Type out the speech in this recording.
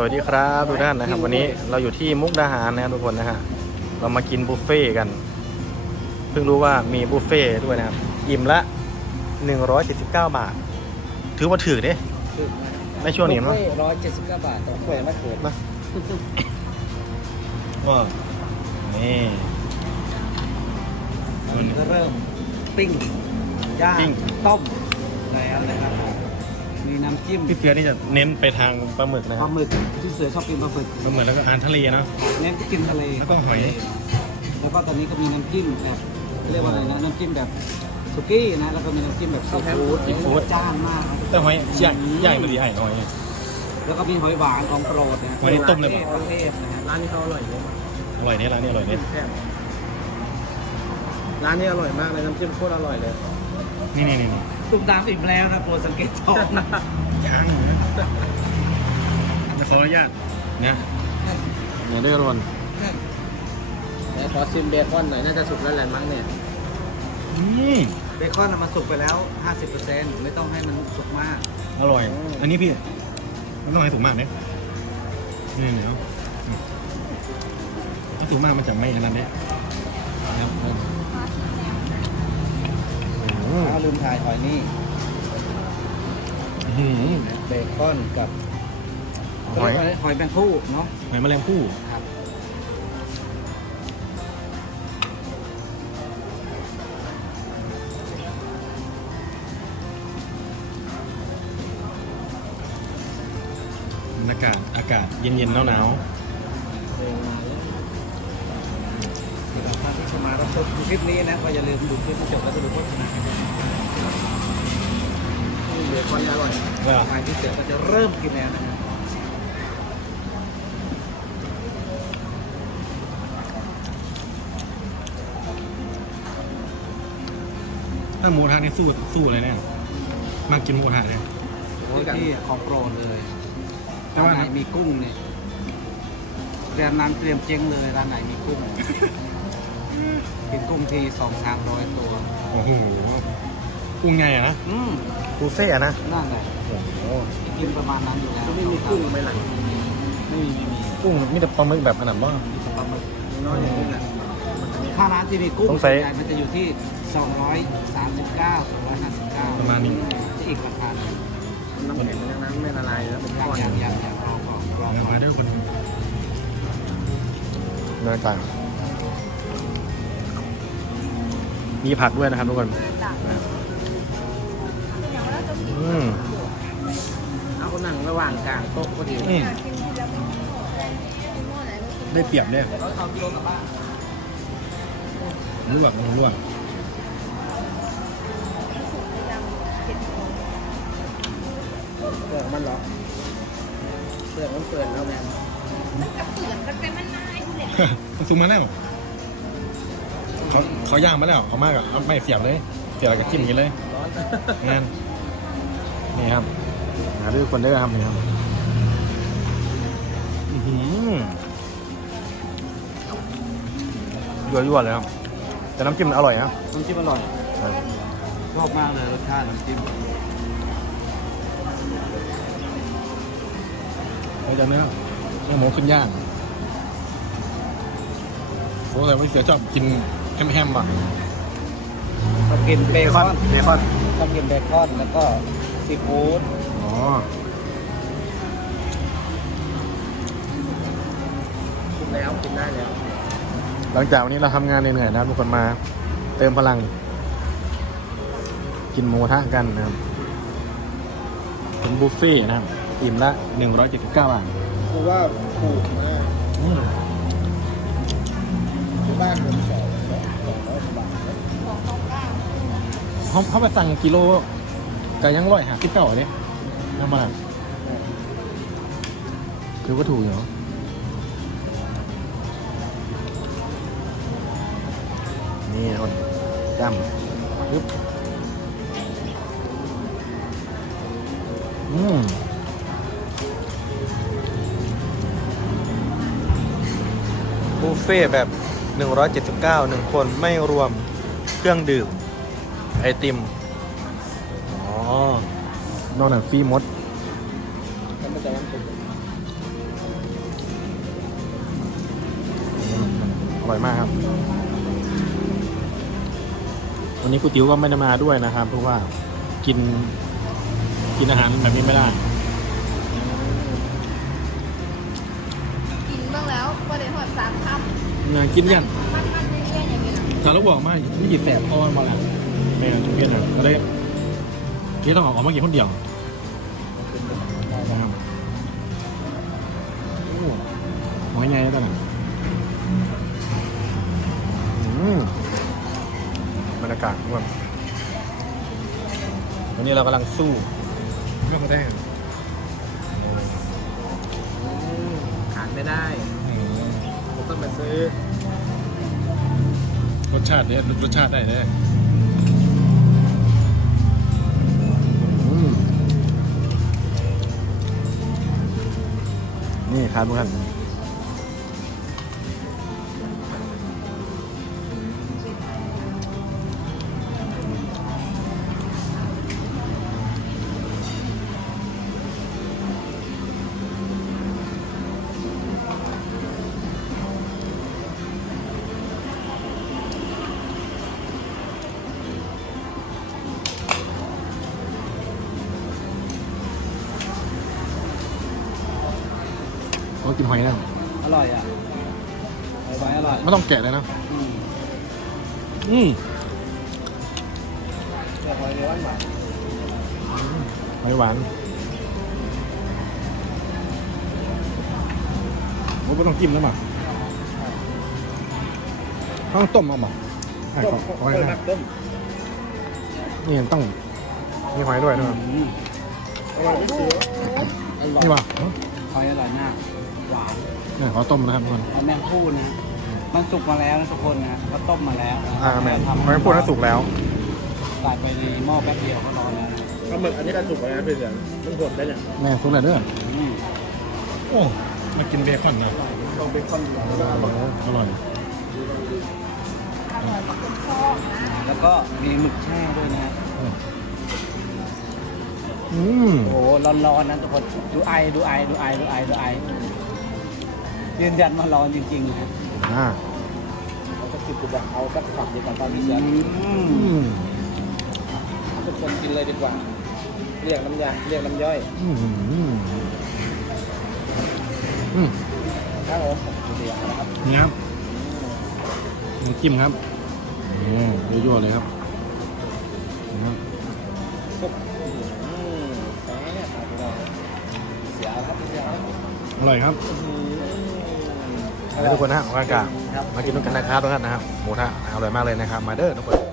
สวัสดีครับทุกท่านนะครับ วันนี้เราอยู่ที่มุกดาหารนะครับทุกคนนะฮะเรามากินบุฟเฟ่ต์กัน เพิ่งรู้ว่ามีบุฟเฟ่ต์ด้วยนะครับ อิ่มละ 179 บาท ถือว่าถือเด้ในช่วงนี้มั้งร้อยเจ็ดสิบเก้าบาทต่อถ้วยมะเขือนะว่านี่วันนี้ก็เริ่มปิ้งย่างปิ้งต้มแล้วนะครับ มีน้ำจิ้มพี่เฟียนี่จะเน้นไปทางปลาหมึกนะคปรัลาบหมึกที่เสือชอบกินปลาหมึกปลาหมึกแล้วก็อาหารทะเลเนาะ เน้นกินทะเลแล้วก็หอย แล้วก็ตอนนี้ก็มีน้ำจิ้มแบบเรียกว่าอะไรนะน้ำจิ้มแบบสุกี้นะแล้วก็มีน้ำจิ้มแบบซีฟู้ดซีฟู้ด จ้านมากครับ แต่หอยใหญ่ใหญ่มาดีใหญ่หน่อย แล้วก็มีหอยหวานของโปรดนะหอยนี่ต้มเลยปปะระเภทนะฮะร้านนี้เขาอร่อยเลยอร่อยเนี่ยร้านนี้อร่อยเนี่ยร้านนี้อร่อยมากเลยน้ำจิ้มโคตรอร่อยเลย นี่นี่นี่นี่ ตุ้มตามอิ่มแล้วนะโปรดสังเกตชอบนะยังจะขออนุญาตนะเนี่ยด้วยรนเดี๋ยวขอซิมเบคอนหน่อยน่าจะสุกแล้วแหละมั้งเนี่ยอืมเบคอนน่ะมันสุกไปแล้ว 50%ไม่ต้องให้มันสุกมาก อร่อย อันนี้พี่ไม่ต้องให้ถูกมากเนี่ยนี่เนาะถ้าถูกมากมันจะไม่ขนาดนี้นะครับ อืมถ้าลืมถ่ายหอยนี่อืมเบคอนกับหอยหอยแมงผู้เนาะหอยแมลงภู่ครับอากาศอากาศเย็นๆหนาวที่เรา ท่านที่เข้ามารับชมคลิปนี้นะก็อย่าลืมดูคลิปให้จบแล้วก็ดูโฆษณากันด้วยนี่เบคอนอร่อยๆก็ทางที่เสือก็จะเริ่มกินแล้วนะครับถ้าหมูทะนี่สู้สู้เลยเนี่ยมากกินหมูทะเนี่ยโอ้ยที่ของโปรดเลยแต่ร้านว่าไหนมีกุ้งเนี่ยเตรียมน้ำเตรียมเจ๊งเลยร้านไหนมีกุ้ง กินกุ้งทีสองสามร้อยตัว โอ้โหกุ้งไงอะนะอืมบุฟเฟ่ต์อะนะนั่นแหละโอ้โหกินประมาณนั้นอยู่แล้วไม่มีกุ้งไม่หลังไม่มีไม่มีกุ้งมีแต่ปลาหมึกแบบขนาดว่ามีแต่ปลาหมึกน้อยอย่างนี้แหละถ้าร้านที่มีกุ้งสงสัยส่วนใหญ่มันจะอยู่ที่239 259ประมาณนี้จะอีกราคาหนึ่งน้ำแข็งยังนั้นไม่ละลายแล้วเป็นก้อนยังยังยังรอก่อนรอเดี๋ยวก่อมานด้วยคนเนื้อต่า มีผักด้วยนะครับทุกคนนะครับอืมเอาคนนั่งระหว่างกลางโต๊ะพอดีอืมได้เปรียบเลยแล้วเอากิโลกลับบ้านลวกลวกเปลือกมันเหรอเปลือกมันเปิดแล้วแม่มันซูมมาแล้ว เขาเขาย่างมาแล้วเขามากอะเอาไม่เสียบเลย เสียบแล้วก็จิ้มกินเลยร้อนงั้นนี่ครับหาด้วยคนเด้อครับนี่ครับอื้อหือยั่วๆเลยครับ แต่น้ำจิ้มมันอร่อยครับน้ำจิ้มอร่อยชอบมากเลยรสชาติน้ำจิ้มไม่จะเนื้อเนื้อหมูขึ้นย่างโอ้แต่ไม่เสียชอบกินแฮมๆป่ะชอบกินเบคอนเบคอนชอบกินเบคอนแล้วก็ซีฟู้ดอ๋อกินแล้วกินได้แล้ว หลังจากวันนี้เราทำงานเหนื่อยๆนะครับทุกคนมาเติมพลัง กินหมูทะกันนะครับเป็นบุฟเฟ่ต์นะครับ อิ่มละ 179 บาท คือว่าถูกมาก อืมที่ บ้านผมสองสองร้อยกว่าบาทเขาเขาไปสั่งกิโลก่ยังร้อยหาที่เก่าเลยน้ำมันคือว่าถูกอยู่เนาะนี่คนจำปึ๊บอืมบุฟเฟ่แบบ 179 1 คนไม่รวมเครื่องดื่ม ไอติม อ๋อ นอกนั้นฟรีมด อร่อยมากครับ วันนี้กูติ๋วก็ไม่ได้มาด้วยนะครับ เพราะว่ากินกินอาหารแบบนี้ไม่ได้ งานกินยันำมันมันเรื่อยๆอย่างนี้นะแต่เราบอกมาไม่หยิบแสบคอมาแล้วแม่จุกเพี้ยนนะก็ได้ที่ต้องออกมากินคนเดียวนะครับโอ้หอยไงตั้งอืมบรรยากาศแบบวันนี้เรากำลังสู้เรื่องกระแดงขาดไม่ได้ผม ต้องมาซื้อรสชาติเนี่ยรสชาติได้เนี่ยนี่ครับทุกท่าน กินหอยนะอร่อยอะอร่อยอร่อยไม่ต้องแกะเลยนะ อืมอืมแต่หอยเนื้อหวานหอยหวานโอ้ไม่ต้องจิ้มแล้วมั้งต้องต้มเอาบ่ใช่ขอขอให้ได้ต้มนี่ต้องมีหอยด้วยนะครับอืมอร่อยไม่เสียอร่อยนี่ว่ะหอยอร่อยมาก หวานเนี่ยขอต้มนะครับทุกคนเอาแมงพูนะมันสุกมาแล้วนะทุกคนนะก็ต้มมาแล้วนะอ่าแม่ทำหอยพูดให้สุกแล้วใส่ไปในหม้อแป๊บเดียวก็ร้อนแล้วนะปลาหมึกอันนี้ก็สุกแล้วนะเพื่อนๆมันหดได้เนี่ยแม่สุกแล้วเด้ออืมโอ้มากินเบคอนนะลองเบคอนดูแล้วอร่อยอร่อยอร่อยกว่าคนชอบนะแล้วก็มีหมึกแช่ด้วยนะอืมโอ้โหร้อนๆนะทุกคนดูไอดูไอดูไอดูไอดูไอ ยืนยันมาร้อนจริงๆนะอ่าเราจะกินกูแบบเอาสักฝักดีกว่าตอนนี้เสียอือืมมทุกคนกินเลยดีกว่า เรียกน้ำยาเรียกน้ำย่อยอืมอืมอืมครับผมผมเรียกนะครับนี่ครับน้ำจิ้มครับนี่ยั่วๆเลยครับนี่ครับปุ๊บอืมแซ่บครับพี่น้องเสียครับเสียครับอร่อยครับอืมให้ ทุกคนนะฮะของอากาศครับมากินด้วยกันนะครับทุกท่านนะครับหมูทะอร่อยมากเลยนะครับมาเด้อทุกคน